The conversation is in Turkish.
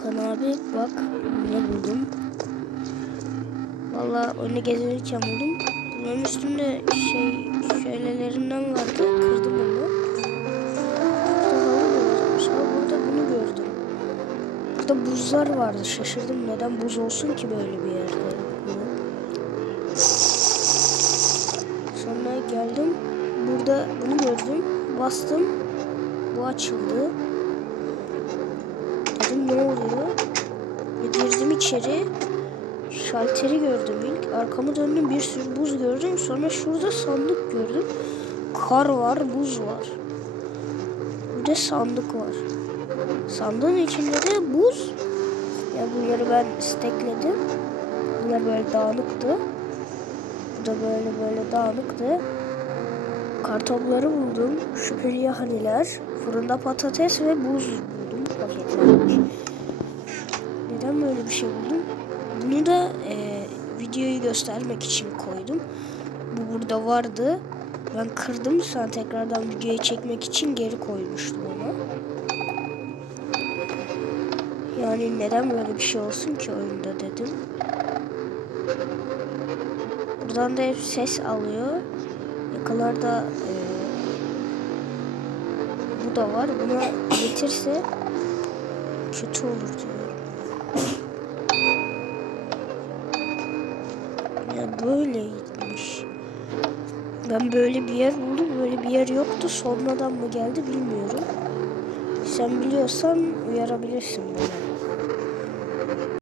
Okan abi bak ne buldum. Valla önüne gezinirken buldum. Bunların üstünde şey şöylelerinden vardı. Kırdım onu. Sonra burada bunu gördüm. Burada buzlar vardı. Şaşırdım neden buz olsun ki böyle bir yerde. Sonra geldim. Burada bunu gördüm. Bastım. Bu açıldı. Ne oluyor? Ve girdim içeri. Şalteri gördüm ilk. Arkamı döndüm bir sürü buz gördüm. Sonra şurada sandık gördüm. Kar var, buz var. Bir de sandık var. Sandığın içinde de buz. Ya bunları ben stekledim. Bunlar böyle dağınıktı. Bu da böyle böyle dağınıktı. Kartopları buldum. Şüpheli yahaniler. Fırında patates ve buz Neden böyle bir şey buldum? Bunu da e, videoyu göstermek için koydum. Bu burada vardı. Ben kırdım. Sonra tekrardan videoyu çekmek için geri koymuştum onu. Yani neden böyle bir şey olsun ki oyunda dedim. Buradan da hep ses alıyor. Yakalarda e, bu da var. Buna getirse kötü olur diyor. Ya böyleymiş. Ben böyle bir yer buldum. Böyle bir yer yoktu. Sonradan mı geldi bilmiyorum. Sen biliyorsan uyarabilirsin beni.